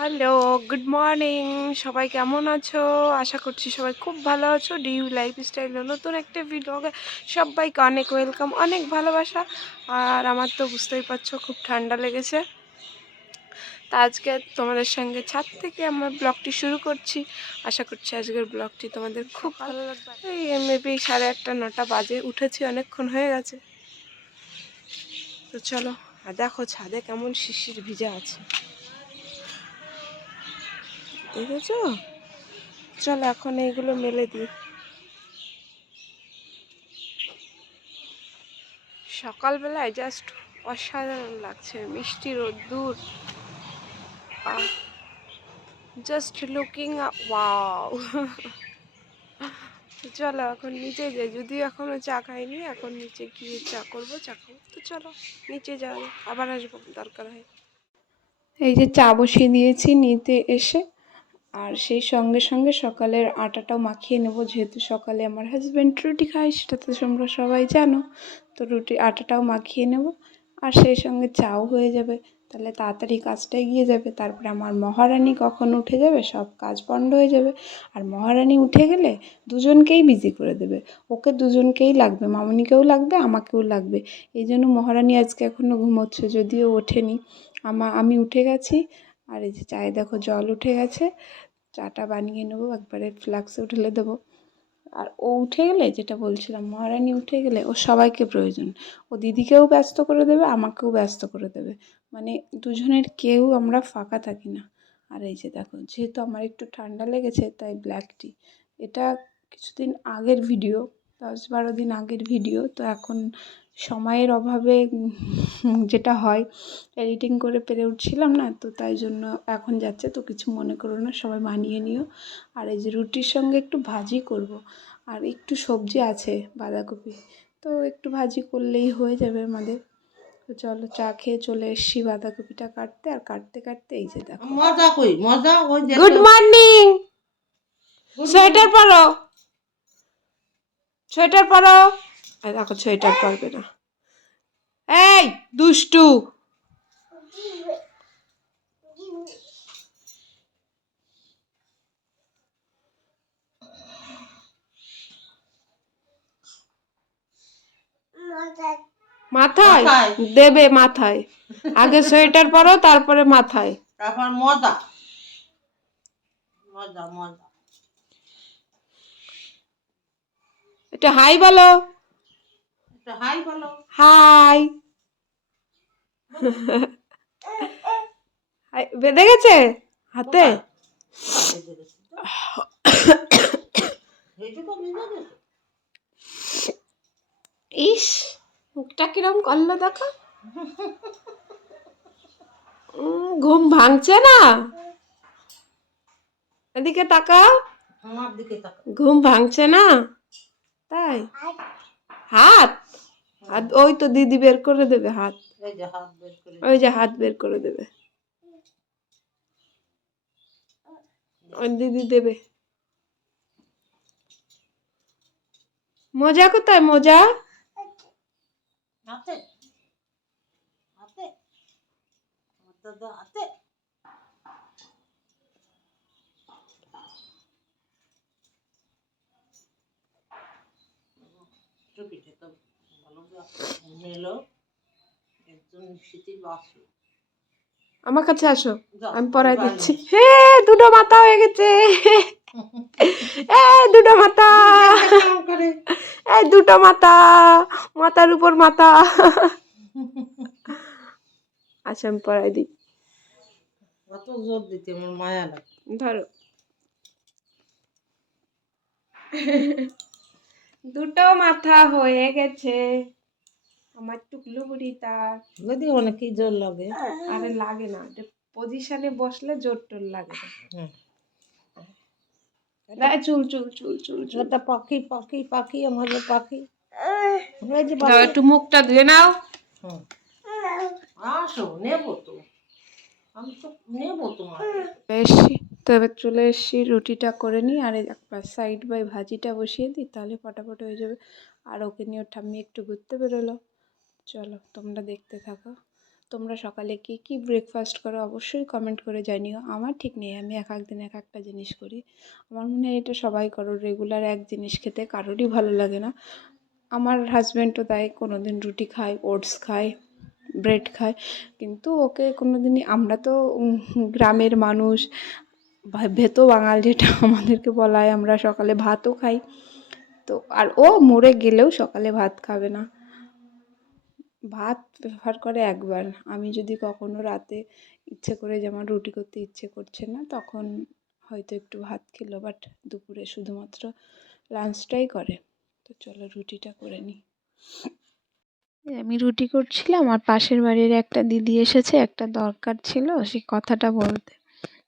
Hello, good morning. সবাই কেমন আছো? আশা করছি সবাই খুব ভালো আছো। ডিউ লাইফস্টাইলের নতুন একটা ভিডিওকে সবাইকে অনেক ওয়েলকাম, অনেক ভালোবাসা। আর আমার তো বুঝতেই পারছো খুব ঠান্ডা লেগেছে। তা আজকে তোমাদের সঙ্গে ছাদ থেকে আমার ব্লগটি শুরু করছি। আশা করছি আজকের ব্লগটি তোমাদের খুব ভালো লাগবে। এই মেবি 8:30 9টা বাজে, উঠেছি অনেকক্ষণ হয়ে গেছে। তো চলো, আর দেখো ছাদে কেমন শিশির ভিজা আছে, দেখেছো? চলো এখন এইগুলো মেলে দিই। সকালবেলায় জাস্ট অসাধারণ লাগছে, মিষ্টি রোদ্দুর, জাস্ট লুকিং ওয়াও। চলো এখন নিচে যাই, যদিও এখনো চা খাইনি, এখন নিচে গিয়ে চা করবো, চা খাবো। তো চলো নিচে যাওয়া যাক, আবার আসবো দরকার হয়। এই যে চা বসিয়ে দিয়েছি নিতে এসে, আর সেই সঙ্গে সঙ্গে সকালের আটাটাও মাখিয়ে নেব, যেহেতু সকালে আমার হাজব্যান্ড রুটি খায়, সেটা তো তোমরা সবাই জানো। তো আটাটাও মাখিয়ে নেব, আর সেই সঙ্গে চাও হয়ে যাবে, তাহলে তাড়াতাড়ি কাজটা এগিয়ে যাবে। তারপরে আমার মহারানী কখন উঠে যাবে, সব কাজ বন্ধ হয়ে যাবে। আর মহারানী উঠে গেলে দুজনকেই বিজি করে দেবে, ওকে দুজনকেই লাগবে, মামনিকেও লাগবে, আমাকেও লাগবে। এই জন্য মহারানী আজকে এখনও ঘুমোচ্ছে, যদিও ওঠেনি। আমি উঠে গেছি, আর এই যে চায়ে দেখো জল উঠে গেছে। চাটা বানিয়ে নেবো, একবারে ফ্লাক্সে ঢেলে দেবো। আর ও উঠে গেলে, যেটা বলছিলাম, মহারানী উঠে গেলে ও সবাইকে প্রয়োজন। ও দিদিকেও ব্যস্ত করে দেবে, আমাকেও ব্যস্ত করে দেবে, মানে দুজনের কেউ আমরা ফাঁকা থাকি না। আর এই যে দেখো, যেহেতু আমার একটু ঠান্ডা লেগেছে, তাই ব্ল্যাক টি। এটা কিছুদিন আগের ভিডিও, 10-12 দিন আগের ভিডিও। তো এখন সময়ের অভাবে যেটা হয়, এডিটিং করে পেরে উঠছিলাম না, তো তাই জন্য এখন যাচ্ছে। তো কিছু মনে করো না, সবাই মানিয়ে নিও। আর এই যে রুটির সঙ্গে একটু ভাজি করব, আর একটু সবজি আছে বাঁধাকপি, তো একটু ভাজি করলেই হয়ে যাবে আমাদের। তো চলো, চা খেয়ে চলে এসছি বাঁধাকপিটা কাটতে, আর কাটতে কাটতে এই যে দেখো মজা কই মজা ওই যে গুড মর্নিং। সোয়েটার পরো, সোয়েটার পরো। এই দেখো সোয়েটার পরবে না, এই দুষ্টু। মাথায় দেবে, মাথায় আগে সোয়েটার পরো, তারপরে মাথায়, তারপর মজা মজা মজা এটা হাই বলো, এটা হাই বলো। হাই। বেঁধে গেছে হাতে। ইস, মুখটা কিরম করলো দেখো। ঘুম ভাঙছে না, এদিকে তাকাও, আমার দিকে তাকাও। ঘুম ভাঙছে না তাই? হাত, হাত ওই তো দিদি বের করে দেবে হাত, এই যে হাত বের করে, ওই যে হাত বের করে দেবে, ওই দিদি দেবে। মোজা কোথায়, মোজা? হাতে হাতে হাতে হাতে। টুপিটা তো ভালো নিলো একজন শীতের বাসু। আমার কাছে আসো, আমি পরাই দিচ্ছি। হে, দুটো মাথা হয়ে গেছে। এই দুটো মাথা, এই দুটো মাথা, মাথার উপর মাথা। আচ্ছা আমি পরাই দিই, অত জোর দিতে আমার মায়া লাগে। ধরো। দুটো মাথা হয়ে গেছে আমার টুকলু বুড়ি তার। যদি অনেকই জোর লাগে। আরে লাগে না, পজিশনে বসলে জোর টোর লাগে না। চুল চুল চুল চুল চুল, এটা পাখি পাখি পাখি আমাদের পাখি। একটু মুখটা ধুয়ে নাও। আসো নেবো তো, আমি তো নেবো তোমার। এসছি তো, এবার চলে এসছি, রুটিটা করে নিই, আর একবার সাইড বাই ভাজিটা বসিয়ে দিই, তাহলে ফটাফট হয়ে যাবে। আর ওকে নিয়ে ঠাম্মি একটু ঘুরতে বেরোলো। চলো তোমরা দেখতে থাকো। তোমরা সকালে কি কি ব্রেকফাস্ট করো অবশ্যই কমেন্ট করে জানিও। আমার ঠিক নেই, আমি এক এক দিন এক একটা জিনিস করি। আমার মনে হয় এটা সবাই করো, রেগুলার এক জিনিস খেতে কারোরই ভালো লাগে না। আমার হাজব্যান্ডও তাই, কোনো দিন রুটি খায়, ওটস খায়, ব্রেড খায়, কিন্তু ওকে কোনো দিনই, আমরা তো গ্রামের মানুষ, ভেতো বাঙাল যেটা আমাদেরকে বলা হয়, আমরা সকালে ভাতও খাই। তো আর ও মরে গেলেও সকালে ভাত খাবে না, ভাত প্রেফার করে একবার। আমি যদি কখনো রাতে ইচ্ছে করে, যেমন রুটি করতে ইচ্ছে করছে না, তখন হয়তো একটু ভাত খেলো, বাট দুপুরে শুধুমাত্র লাঞ্চটাই করে। তো চলো রুটিটা করে নিই। আমি রুটি করছিলাম, আর পাশের বাড়ির একটা দিদি এসেছে, একটা দরকার ছিল সেই কথাটা বলতে।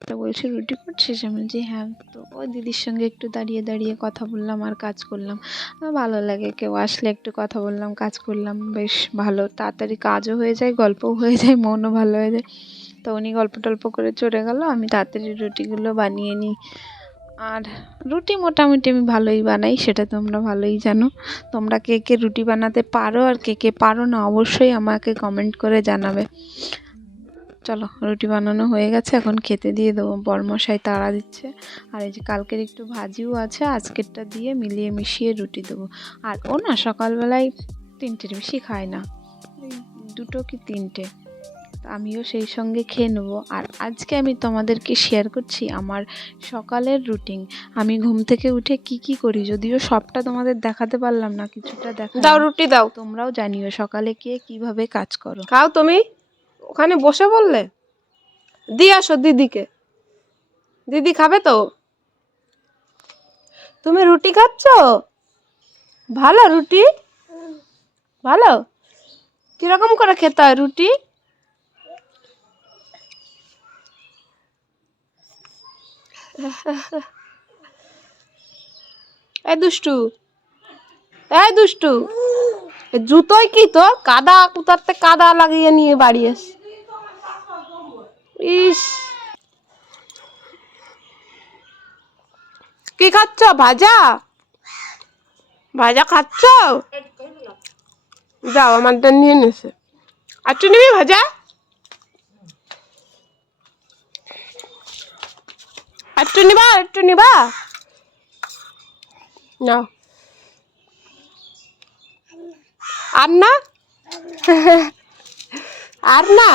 তো বলছি রুটি করছিস? আমি বলছি হ্যাঁ। তো ওই দিদির সঙ্গে একটু দাঁড়িয়ে দাঁড়িয়ে কথা বললাম আর কাজ করলাম। আমার ভালো লাগে, কেউ আসলে একটু কথা বললাম, কাজ করলাম, বেশ ভালো, তাড়াতাড়ি কাজও হয়ে যায়, গল্পও হয়ে যায়, মনও ভালো হয়ে যায়। তো উনি গল্প টল্প করে চলে গেল, আমি তাড়াতাড়ি রুটিগুলো বানিয়ে নিই। আর রুটি মোটামুটি আমি ভালোই বানাই, সেটা তোমরা ভালোই জানো। তোমরা কে কে রুটি বানাতে পারো আর কে কে পারো না অবশ্যই আমাকে কমেন্ট করে জানাবে। চলো রুটি বানানো হয়ে গেছে, এখন খেতে দিয়ে দেবো, বরমশাই তাড়া দিচ্ছে। আর এই যে কালকের একটু ভাজিও আছে, আজকেরটা দিয়ে মিলিয়ে মিশিয়ে রুটি দেবো। আর ও না সকালবেলায় 3টের বেশি খায় না, এই 2টো কি 3টে, আমিও সেই সঙ্গে খেয়ে নেবো। আর আজকে আমি তোমাদেরকে শেয়ার করছি আমার সকালের রুটিন, আমি ঘুম থেকে উঠে কি কি করি। যদিও সবটা তোমাদের দেখাতে পারলাম না, কিছুটা দাও, রুটি দাও। তোমরাও জানিও সকালে কে কিভাবে কাজ করো। খাও তুমি, ওখানে বসে বললে দিয়ে আসো দিদিকে, দিদি খাবে তো। তুমি রুটি খাচ্ছ? ভালো রুটি, ভালো। কিরকম করে খেতে হয় রুটি? এই দুষ্টু, এই দুষ্টু, জুতোয় কি তো কাদা, কুতারতে কাদা লাগিয়ে নিয়ে বাড়ি এস। ইস, কি খাচ্ছ? ভাজা, ভাজা খাচ্ছ? যাও আমারটা নিয়ে নেছে। আচ্ছা নিবি ভাজা? একটু নিবা, একটু নিবা, নাও। আর না, আর না,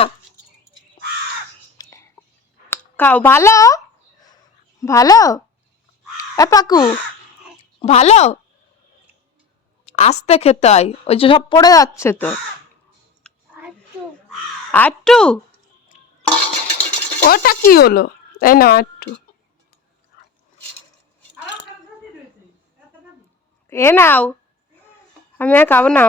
খাও। ভালো, ভালো, এ পাকু, ভালো। আস্তে খেতে হয়, ওই যে সব পড়ে যাচ্ছে তো। আটটু, ওটা কি হলো? এই না আটটু, এ নাও, আমি আর খাবো না।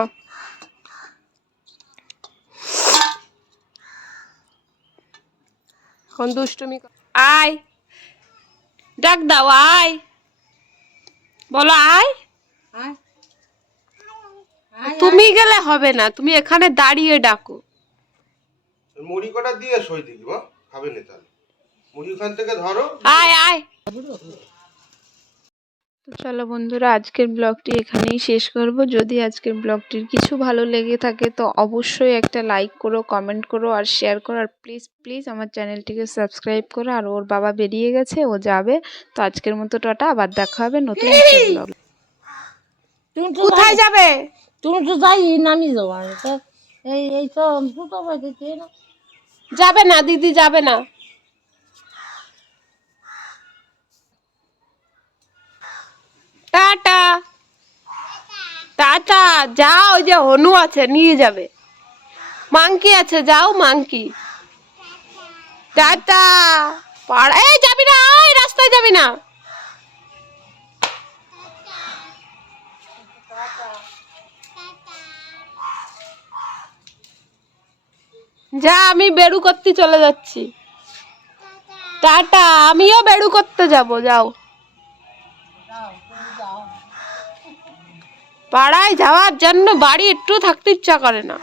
এখন দুষ্টুমি আয়, ডাক দাও, আয়, বলো আয়। তুমি গেলে হবে না, তুমি এখানে দাঁড়িয়ে ডাকো। মুড়ি কটা দিয়ে সই দিবি মা, খাবে না তাহলে মুড়ি ওখান থেকে ধরো। আয় আয়। তো চলো বন্ধুরা, আজকের ব্লগটি এখানেই শেষ করব। যদি আজকের ব্লগটির কিছু ভালো লেগে থাকে তো অবশ্যই একটা লাইক করো, কমেন্ট করো আর শেয়ার করো। আর প্লিজ প্লিজ আমার চ্যানেলটিকে সাবস্ক্রাইব করো। আর ওর বাবা বেরিয়ে গেছে, ও যাবে। তো আজকের মতো টাটা, আবার দেখা হবে নতুন একটা ব্লগ। কোথায় যাবে? তুমি তো যাই নামি যাওয়ার এই এই তো দুটো বাজেছে না। যাবে না দিদি, যাবে না। Tata, tata. যাও, ওই যে হনু আছে নিয়ে যাবে, মাংকি আছে, যাও মাংকি। টাটা। পাড়া, এই যাবি না, এই রাস্তায় যাবি না। যা, আমি বেড়ু করতে চলে যাচ্ছি। টাটা, আমিও বেড়ু করতে যাব, যাও। পাড়ায় যাওয়ার জন্য বাড়ি একটু থাকতে ইচ্ছা করে না।